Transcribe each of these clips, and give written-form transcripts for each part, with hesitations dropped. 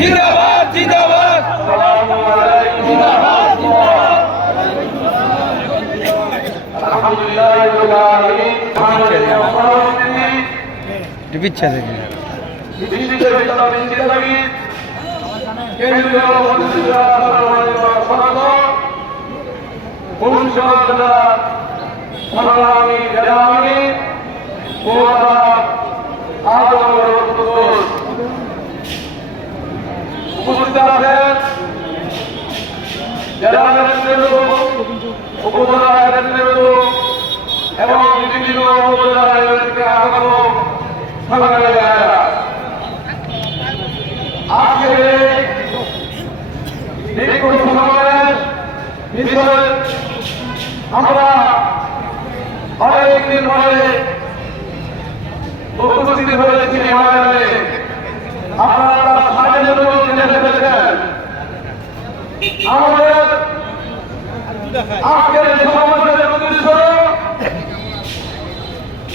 জিন্দাবাদ জিন্দাবাদ জিন্দাবাদ জিন্দাবাদ আলহামদুলিল্লাহ রাব্বিল আলামিন বিচ্ছা দেখি বিশেষ ইসলামী চিন্তাবিদ কেন্দ্রীয় মন্ত্রীরা সংগ্রামী জেলামী উপস্থিত আছেন জেলা নেতৃবৃন্দ, উপজেলা নেতৃবৃন্দ এবং বিভিন্ন উপজেলা আগত সংগ্রামী ভাইয়েরা, আজকে বিক্ষোভ সমাবেশের বিষয়ে আমরা অনেকদিন পরে উপস্থিত হয়েছি ময়দানে। আপনারা সামনে জেনে ফেলেছেন আমাদের আজকের সমাবেশের উদ্দেশ্য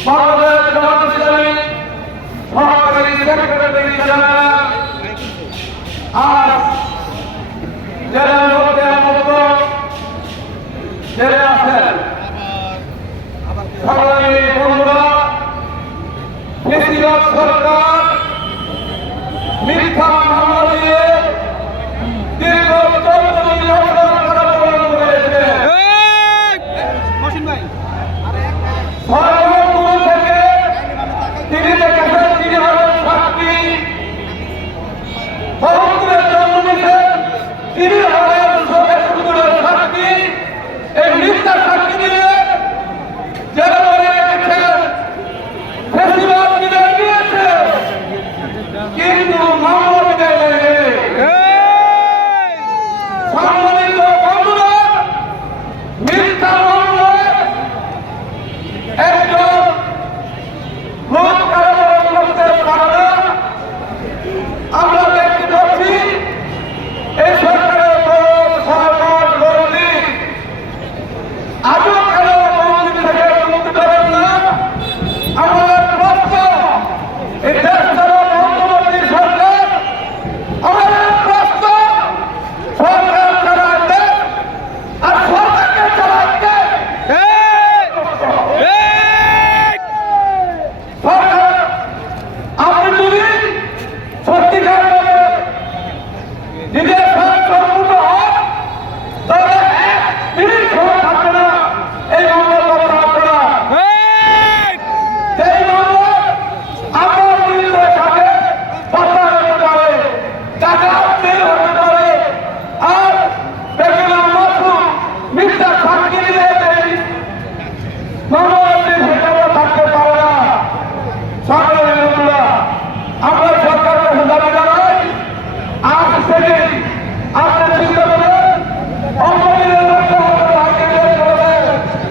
বাংলাদেশ জামাত ইসলামী সহকারী সেক্রেটারি জেনারেল আজ জেলার মধ্যে মতো জেলে আছেন। সংগ্রামী বন্ধুরা, ফেসিবাদ সরকার মিথ্যা মামলা দিয়ে দীর্ঘ 14 বছর কারাবরণ করেছে। সর্বগুলো থেকে তিনি দেখেছেন, তিনি হলেন সাক্ষী, বহুত্বের জন্ম নিয়েছেন, তিনি হলেন সুন্দরের সাক্ষী। এই মিথ্যা সাক্ষী দিয়ে যারা মনে রেখেছেন ফেসিবাদ বিদায় নিয়েছে, কিন্তু মামলা বিদায় নেয়নি। সম্মানিত বন্ধুরা, মিথ্যা মামলায় একজন লোক কারাবরণ করতে পারে না। আমরা দেখতে পাচ্ছি এই সরকারের সরকার গরলি আজও কেন মন্ত্রী থেকে মুক্তি পাবেন না? আমাদের প্রশ্ন, এই দেশ ছাড়া অন্তর্বর্তী সরকার, আমাদের প্রশ্ন, সরকার চালাইতে আর সরকারকে চালাইতে সরকার, আপনি যদি সত্যিকারভাবে নিজের সম্পূর্ণ হন, তাহলে এক মিনিট সময় থাকবে না এই মামলা প্রত্যাহার করা। সেই মামলা আমার বিরুদ্ধে থাকে প্রত্যাহার হতে পারে, টাকা বের হতে পারে, আর বেগুনা মাসুম মিথ্যা সাক্ষী দিয়ে দেয় মামলাটি সেখানে থাকতে পারে না। সরকারের বন্ধুরা, আমরা সরকারের কাছে দাবি জানাই, আজ থেকে আপনার চিন্তা করেন অল্পদিনের মধ্যে আমাদের ভাগ্যে বের করে দেন।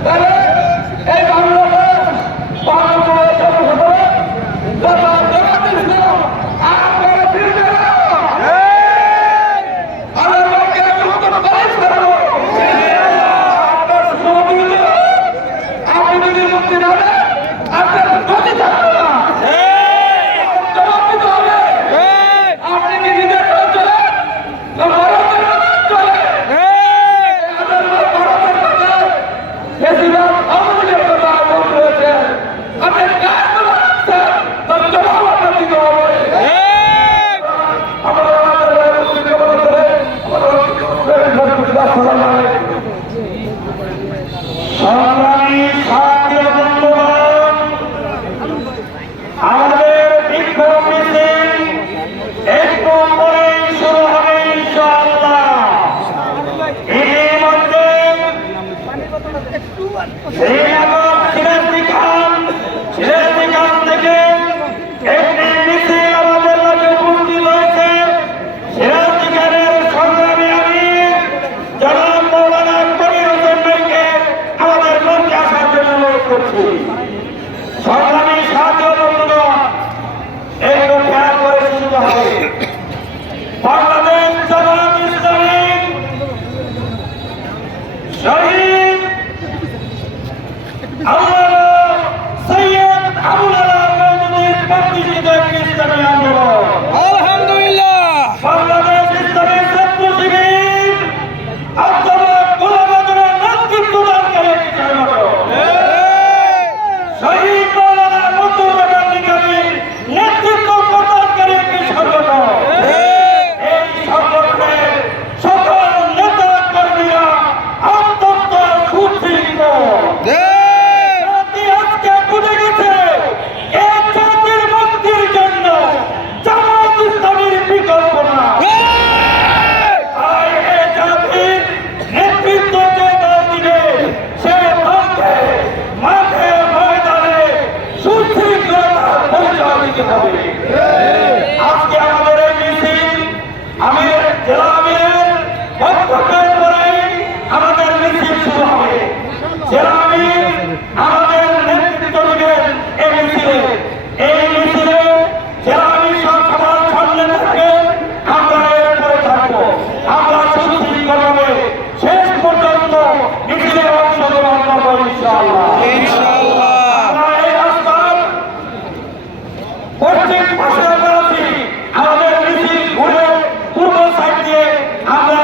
তাহলে এই বাংলাদেশ বাংলাদেশ তথা জগতের আপনারা ফিরবে না। আমাদেরকে নতুন বাড়ি ফেরানো আপনার সহযোগিতা, আপনি যদি মুক্তি না দেন আপনার গতি থাকবে না। জবাব দিতে হবে। আপনি কি নিজের চলে না ভারতের চলে? ভারতের কথা বেশিরভাগ আমাদের কথা বলতে হয়েছে। আপনি কার কথা রাখছেন তার জবাব আপনার দিতে হবে। সংগ্রামী সাথী বন্ধুগণ, আমাদের বিক্ষোভ মিছিল একটু পরেই শুরু হবে ইনশাআল্লাহ। ইতিমধ্যে শ্রীনগর সিরাজদি খান থেকে একটি মিছিল আমাদের মাঝে উপস্থিত হয়েছে। সিরাজদি খানের সংগ্রামী আমির জনাব মৌলানা কবির হোসেন ভাইকে আমাদের মঞ্চে আসার জন্য অনুরোধ করছি। সংগ্রামী সাথী বন্ধুগণ, একটু খেয়াল করে শুনতে হবে। বাংলাদেশ জামাত ইসলামী শহীদ সৈয়দ আবুল আলা মওদুদের প্রতিষ্ঠিত একটি ইসলামী আন্দোলন। আলহামদুলিল্লাহ। ভাষণ করেছি আমাদের মিছিল ঘুরে পূর্ব সাইড দিয়ে আমরা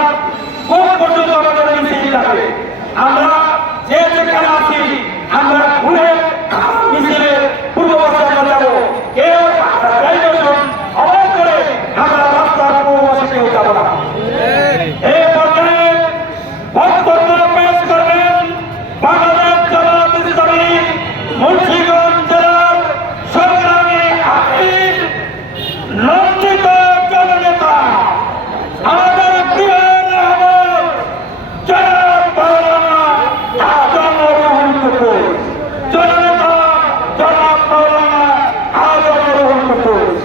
কোন পর্যন্ত আমাদের মিছিল যাবে আমরা যে যেখানে আছি আমরা ঘুরে মিছিলে পূর্ব পাশে আমরা যাবো কেউ অবাক করে আমরা রাস্তার পূর্ব পাশে কেউ যাবো না এই পর্যায়ে বক্তব্য পেশ করবেন বাংলাদেশ জামাত ইসলামী মুন্সিগঞ্জ জেলার সংগ্রামী আমির নন্দিত জননেতা আমাদের প্রিয় রহমান জনাব মাওলানা আজম রুহুল কুদ্দুস জননেতা জনাব মাওলানা আজম রুহুল কুদ্দুস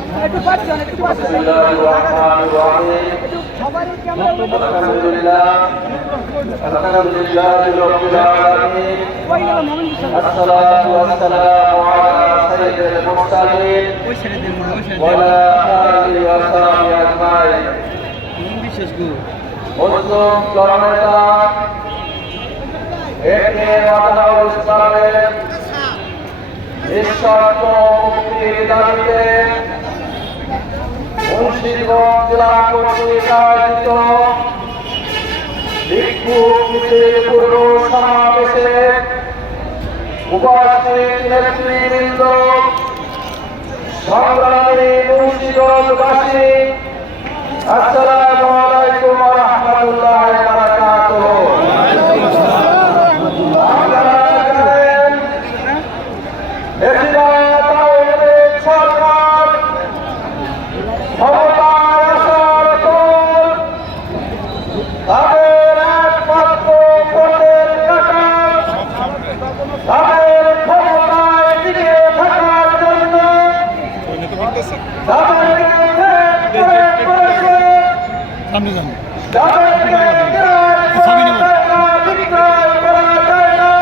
بسم الله الرحمن الرحيم الحمد لله رب العالمين الصلاة والسلام على سيد المرسلين وعلى آله وصحبه أجمعين মুসলিম জননেতা একে ওয়াদাউল ইসলামের নিঃশর্ত মুক্তির দাবিতে মুন্সিগঞ্জ জেলা কর্তৃক আয়োজিত বিক্ষোভ মিছিল পূর্ব সমাবেশে উপস্থিত নেতৃবৃন্দ সংগ্রামী মুন্সিগঞ্জবাসী আসসালামু আলাইকুম ওয়া রাহমাতুল্লাহি ওয়া বারাকাতুহু আপনারা জানেন সরকার ক্ষমতায় আসার পর তাদের একমাত্র ভোটের টাকা তাদের ক্ষমতায় টিকে থাকার জন্য তাদেরকে বিক্রয় করা যায় না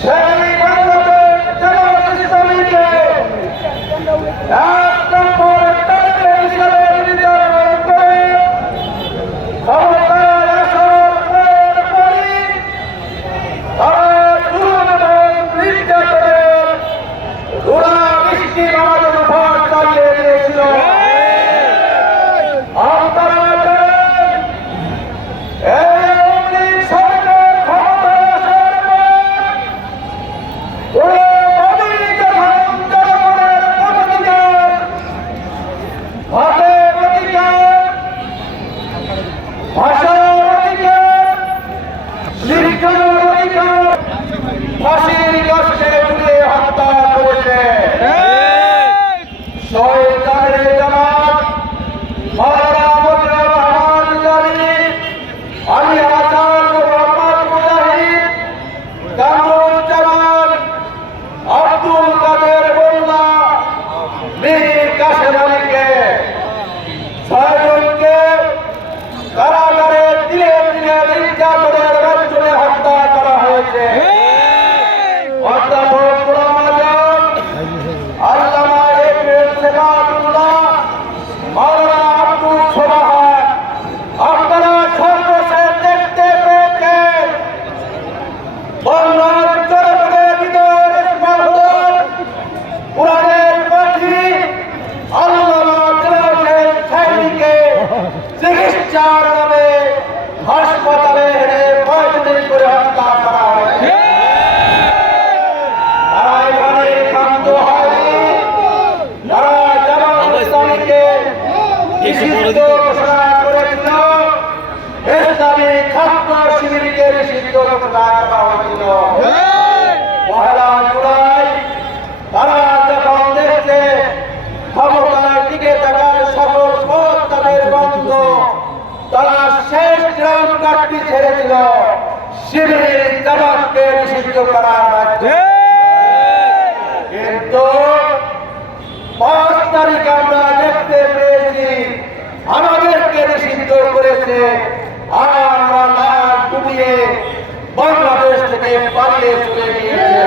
সেই বাংলাদেশ জামাত ইসলামীকে এক নম্বর টার্গেট হিসেবে নির্ধারণ করে ক্ষমতায় আসার পরপরই তারা জুলুম এবং নির্যাতনের ঘোড়া বৃষ্টি আমাদের উপর চালিয়ে দিয়েছিল আপনারা জানেন এই আওয়ামী সরকার ক্ষমতায় আসার পর ভাতের অধিকার ভাষার অধিকার শিক্ষার অধিকার ফাঁসির কষ্টে তুলে হত্যা করেছে শহীদ জামাত মাওলানা মতিউর রহমান নিজামী আলী হাসান মোহাম্মদ মুজাহিদ কামরুজ্জামান আব্দুল কাদের মোল্লা মীর কাসেম আলীকে ছয়জনকে কারাগারে দিনে দিনে নির্যাতনের মাধ্যমে হত্যা করা হয়েছে অধ্যাপক গোলাম আজম আল্লামা এ.কে.এম সেবাতুল্লাহ মাওলানা আব্দুল সোবহান আপনারা সর্বশেষ দেখতে পেয়েছেন বাংলার জনগণের হৃদয়ের স্পন্দন কোরআনের পাখি আল্লামা দেওয়ানের সাইনিকে চিকিৎসার নামে হাসপাতালে এনে পয়জনিং করে হত্যা করা হয়েছে তারা এখানে ক্ষান্ত হয়নি তারা জামাত ইসলামীকে নিষিদ্ধ ঘোষণা করেছিল ইসলামী ছাত্র শিবিরকে নিষিদ্ধ ঘোষণা করা হয়েছিল পহেলা জুলাই তারা যখন দেখছে ক্ষমতায় টিকে থাকার সকল পথ তাদের বন্ধ তারা শেষ গ্রাম কাটটি ছেড়ে দিল শিবির জামাতকে নিষিদ্ধ করার মাধ্যমে কিন্তু 5 তারিখ আমরা দেখতে পেয়েছি আমাদেরকে নিষিদ্ধ করেছে আর আমরা লাশ ডুবিয়ে বাংলাদেশ থেকে পালিয়ে চলে গিয়েছে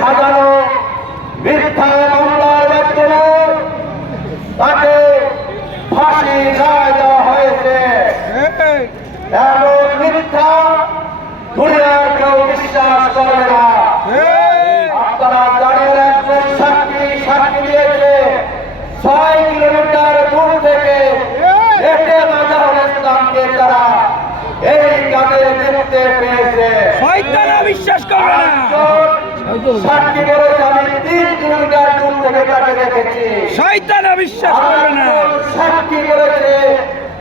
সাজানো মিথ্যা মামলার মাধ্যমে তাকে ফাঁসি রায় দেওয়া হয়েছে। এমন মিথ্যা দুনিয়ার কেউ বিশ্বাস করবে না। আপনারা জানেন একজন সাক্ষী দিয়েছে 6 কিলোমিটার দূর থেকে হেঁটে মাজারুল ইসলামকে তারা এই কাজে দেখতে পেয়েছে। বিশ্বাস করবে না। সাক্ষী বলেছে আমি 3 কিলোমিটার দূর থেকে তাকে দেখেছি। শয়তান বিশ্বাস করবে না। সাক্ষী বলেছে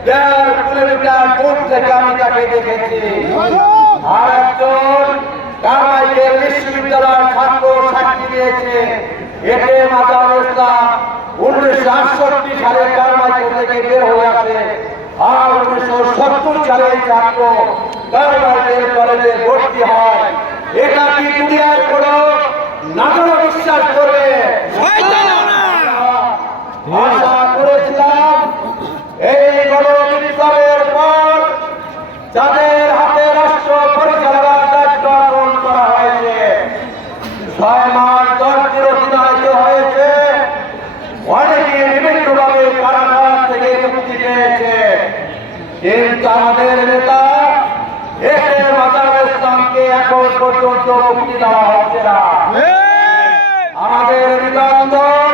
1.5 কিলোমিটার দূর থেকে আমি তাকে দেখেছি। আর একজন কারমাইকেল বিশ্ববিদ্যালয়ের ছাত্র সাক্ষী দিয়েছে এতে মাজারুল ইসলাম 1968 সালে কারমাইকেল থেকে বের হয়ে আসে আর 1970 সালে ছাত্র কারমাইকেল কলেজে ভর্তি হয়। এটা কি দুনিয়ার কোনো নাগরিক বিশ্বাস করবে? আশা করেছিলাম এই গণবিপ্লবের পর যাদের হাতে রাষ্ট্র পরিচালনার দায়িত্ব অর্পণ করা হয়েছে 6 মাস 10 দিন অতিবাহিত হয়েছে। অনেকে বিভিন্নভাবে কারাগার থেকে মুক্তি পেয়েছে, কিন্তু আমাদের নেতা এসে মাজারুল ইসলামকে এখন পর্যন্ত মুক্তি দেওয়া হচ্ছে না। আমাদের নিবন্ধন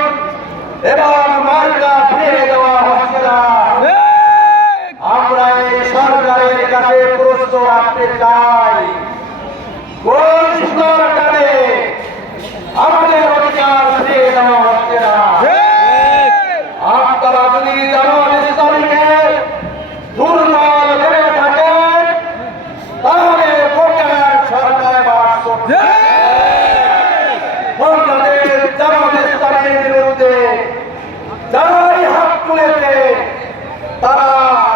এবং মার্কা ফিরে দেওয়া হচ্ছে না। আমরা এই সরকারের কাছে প্রশ্ন রাখতে চাই, কোন সরকারে আমাদের অধিকার ফিরে দেওয়া হচ্ছে না? আপনারা যদি জামাত ইসলামীকে দুর্বল ভেবে থাকেন তাহলে ভোটার সরকারে বাস করছে। বাংলাদেশ জামাত ইসলামীর বিরুদ্ধে যারাই হাত তুলেছে তারা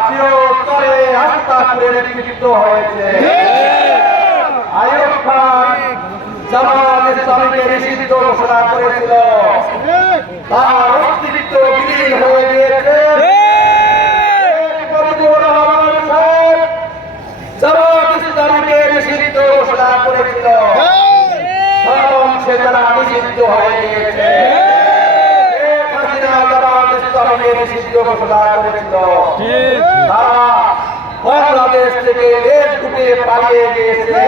চিরতরে আস্থা করে নিক্ষিপ্ত হয়েছে। আইয়ুব খান জামাত ইসলামীকে নিষিদ্ধ ঘোষণা করেছিল, তার অস্তিত্ব বিলীন হয়ে গিয়েছে। জামাত ইসলামীকে নিষিদ্ধ ঘোষণা করেছিল এবং সে তারা নিষিদ্ধ হয়ে গিয়েছে। নিষিদ্ধ ঘোষণা করেছিল, তারা বাংলাদেশ থেকে দেশ ছুটে পালিয়ে গিয়েছে।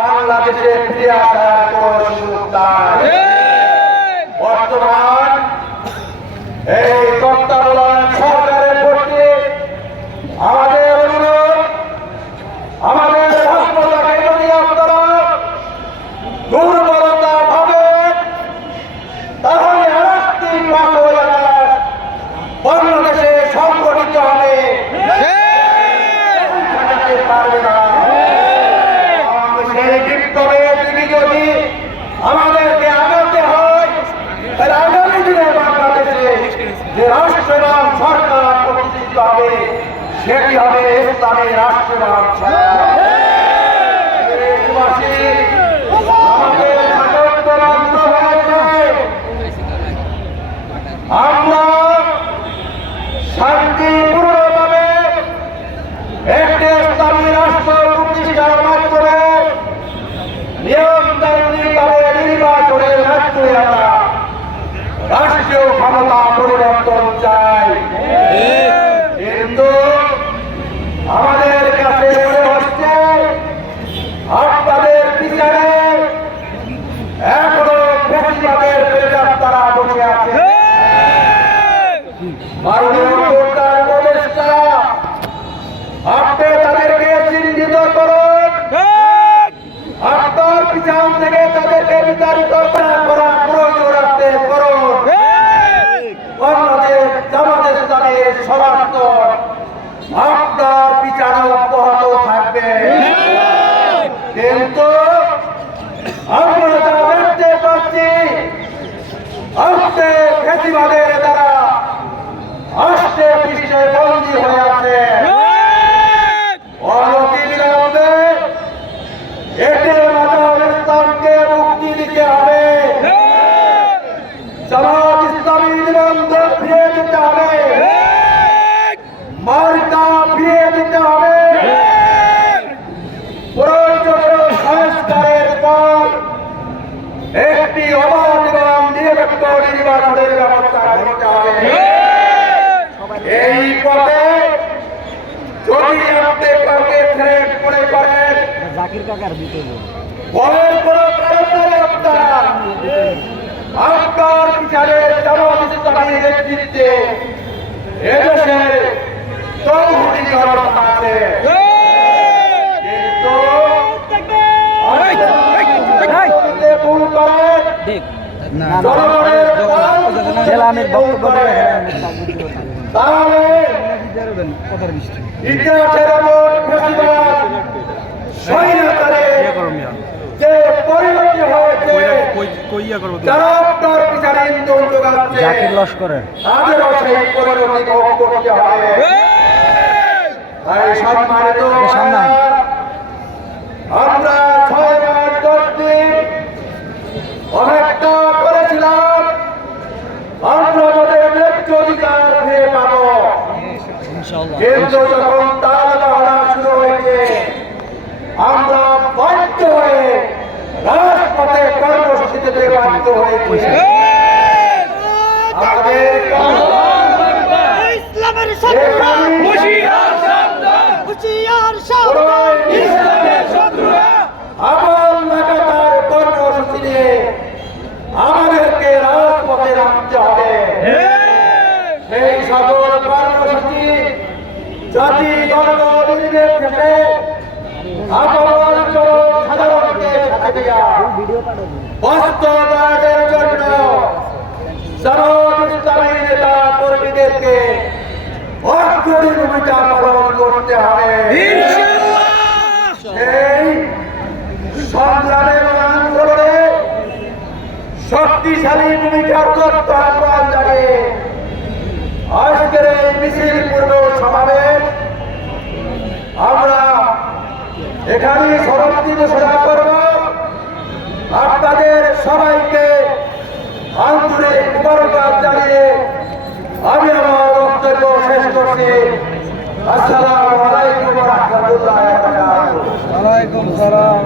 বাংলাদেশে ফিরে আসার কোন সুযোগ নাই। বর্তমান এই তত্ত্বাবধায়ক সরকারের প্রতি আমাদের অনুরোধ, আমাদের রাষ্ট্রটাকে যদি আপনারা দুর্বলতা ভাবেন তাহলে আরেকটি বাংলাদেশে সংগঠিত হবে পারবে না। সেই বিপ্লবের দিকে যদি আমাদেরকে আগাতে হয় তাহলে আগামী দিনে বাংলাদেশে যে রাষ্ট্রবান সরকার প্রতিষ্ঠিত হবে সেটি হবে ইসলামী রাষ্ট্রবান সরকার। আমরা শান্তিপূর্ণভাবে একটি ইসলামী রাষ্ট্র প্রতিষ্ঠার মাধ্যমে নিয়মতান্ত্রিকভাবে নির্বাচনের মাধ্যমে আমরা রাষ্ট্রীয় ক্ষমতা পরিবর্তন চাই। কিন্তু আমাদের কাছে মনে হচ্ছে আপনাদের পিছনে এখনো ফ্যাসিবাদের প্রেতাত্মা তারা বসে আছে। আপনি তাদেরকে চিহ্নিত করুন, আপনার পিছন থেকে তাদেরকে বিতাড়িত করা প্রয়োজন রাখতে করুন। বাংলাদেশ জামাত ইসলামীর সমর্থন আপনার পিছনে অব্যাহত থাকবে। কিন্তু আমরা যা দেখতে পাচ্ছি আস্তে ফ্যাসিবাদের দ্বারা আস্তে পৃষ্ঠে বন্দী হয়ে আছে। অনতিবিলম্বে এতে মাজারুল ইসলামকে মুক্তি দিতে হবে। জামাত ইসলামী নিবন্ধন ফিরিয়ে দিতে হবে, মার্কা ফিরিয়ে দিতে হবে। প্রয়োজনীয় সংস্কারের পর জাকির কাকার ভিতরে ভয়ের কোনো কারণ নেই আপনার। আপনার বিচারে জামাত ইসলামীর নেতৃত্বে এদেশের তৌহিদীকরণ আছে, কিন্তু আপনারা ভুল করেন। দেখ জনগণের জেলামের বক্তব্য তাহলে কথার বৃষ্টি ইতিহাসের এমন ফেসিবাদ স্বৈরাচারের যে পরিণতি হয়েছে তারা আপনার বিচারে ইন্ধন যোগাচ্ছে, জাকির লস্করের তাদেরও সেই পরিণতি ভোগ করতে হবে। তাই সম্মানিত সামনে। আমরা 6 মাস 10 দিন অপেক্ষা করেছিলাম আমরা আমাদের ন্যায্য অধিকার ফিরে পাবো, ইনশাআল্লাহ কিন্তু যখন তার বাহানা শুরু হয়েছে আমরা বাধ্য হয়ে রাজপথে কর্মসূচিতে বাধ্য হয়েছি। আমাদের ইসলামের শত্রুরা হুঁশিয়ার সাবধান, হুঁশিয়ার সাবধান, ইসলামের শত্রুরা আমল লাগাতার কর্মসূচি নিয়ে আমাদেরকে রাজপথে নামতে হবে। সেই সকল কর্মসূচি জাতি ধর্ম নির্বিশেষে আগমন করুন সাধারণকে সাথে দিয়া বাস্তবায়নের জন্য জামাত ইসলামী নেতা কর্মীদেরকে অগ্রণী ভূমিকা পালন করতে হবে। সেই সংগ্রামে এবং আন্দোলনে শক্তিশালী ভূমিকা করতে আহ্বান জানিয়ে আজকের এই মিছিল পূর্ব সমাবেশ আমরা এখানে সমাপ্তি ঘোষণা করব। আপনাদের সবাইকে আন্তরিক মুবারকবাদ জানিয়ে আমি আমার বক্তব্য শেষ করছি। আসসালামু আলাইকুম ওয়া রাহমাতুল্লাহি ওয়া বারাকাতুহু। ওয়ালাইকুম সালাম।